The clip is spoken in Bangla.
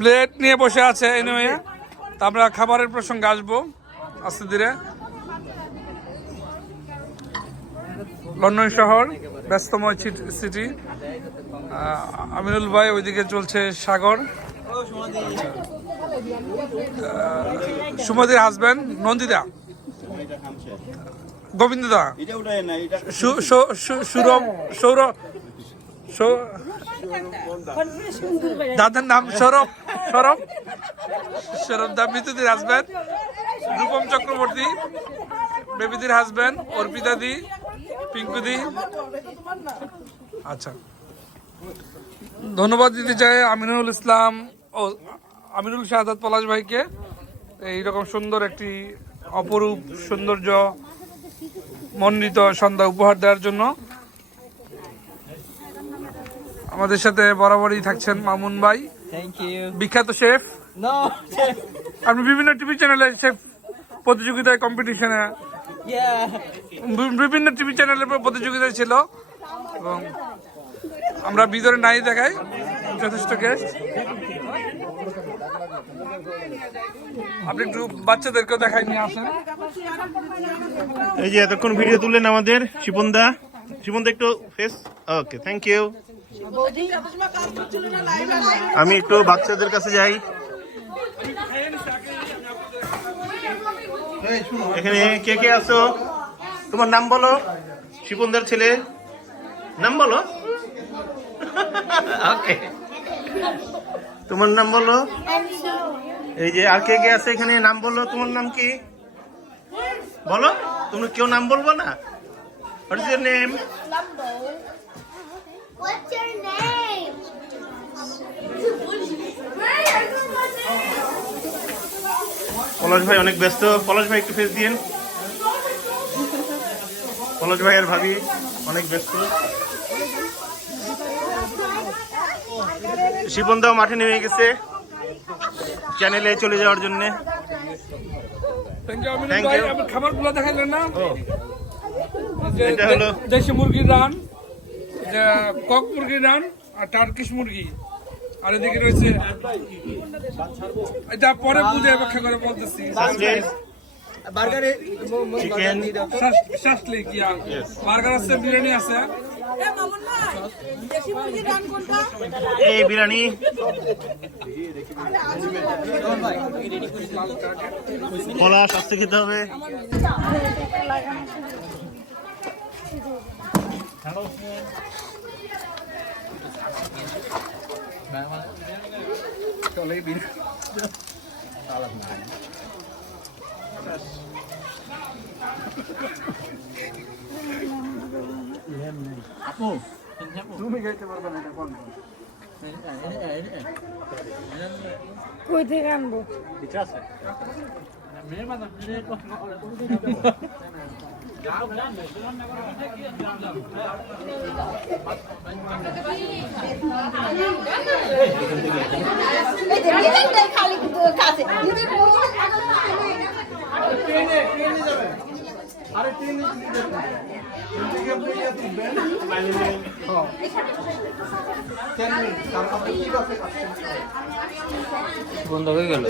প্লেট নিয়ে বসে আছে এনিওয়ে। তা আমরা খাবারের প্রসঙ্গে আসবো আস্তে ধীরে। লন্ডন শহর ব্যস্তময় সিটি। আমিনুল ভাই ওইদিকে চলছে সাগর, সুমতির হাজবেন্ড নন্দিতা, গোবিন্দদা, সৌরভ, দাদার নাম সৌরভ দা, মিতুদির হাজবেন্ড রূপম চক্রবর্তী, বেবিদির হাজবেন্ড অর্পিতা দি, পিঙ্কুদি। আচ্ছা, ধন্যবাদ দিতে চাই আমিনুল ইসলাম ও আমিনুল শাহাদাত পলাশ ভাইকে এইরকম সুন্দর একটি অপরূপ সৌন্দর্য মণ্ডিত সন্ধ্যা উপহার দেওয়ার জন্য। আমাদের সাথে বরাবরই থাকছেন মামুন ভাই, বিখ্যাত শেফ। আপনি বিভিন্ন টিভি চ্যানেলে শেফ প্রতিযোগিতায়, কম্পিটিশনে, বিভিন্ন টিভি চ্যানেলের প্রতিযোগিতায় ছিল এবং আমরা ভিতরে নাই দেখাই যথেষ্ট গেস্ট। আপনি একটু বাচ্চাদেরকেও দেখাই নিয়ে আসেন। এই যে এতক্ষণ ভিডিও তুললেন আমাদের শিপনদা একটু ফেস। Okay, thank you. আমি একটু বাচ্চাদের কাছে যাই। এখানে কে কে আছো? তোমার নাম বলো, শিপনদার ছেলে নাম বলো। ওকে, তোমার নাম বলো। এই যে আর কে কে আছে এখানে, নাম বলো। তোমার নাম কি বলো? তুমি কেউ নাম বলবো না? What is your name? What's your name? পলাশ ভাই অনেক ব্যস্ত। পলাশ ভাই একটু ফেস দিন। পলাশ ভাই আর ভাবি অনেক ব্যস্ত। শিপনদাও মাঠে নেমে গেছে চ্যানেলে চলে যাওয়ার জন্য। খাবারগুলো দেখালেন না? এটা হলো দেশি মুরগির রান, কক মুরগির রান আর টার্কিশ মুরগি, আর এদিকে রয়েছে এটা পরে বুঝে অপেক্ষা করে বলতেছি চিকেন, বার্গার আছে, বিরিয়ানি আছে। এই বিরিয়ানি, কলা স্বাস্থ্য খেতে হবে। তুমি গাইতে পারবে না, এটা কোন কই থেকে আনবো? বন্ধ হয়ে গেল।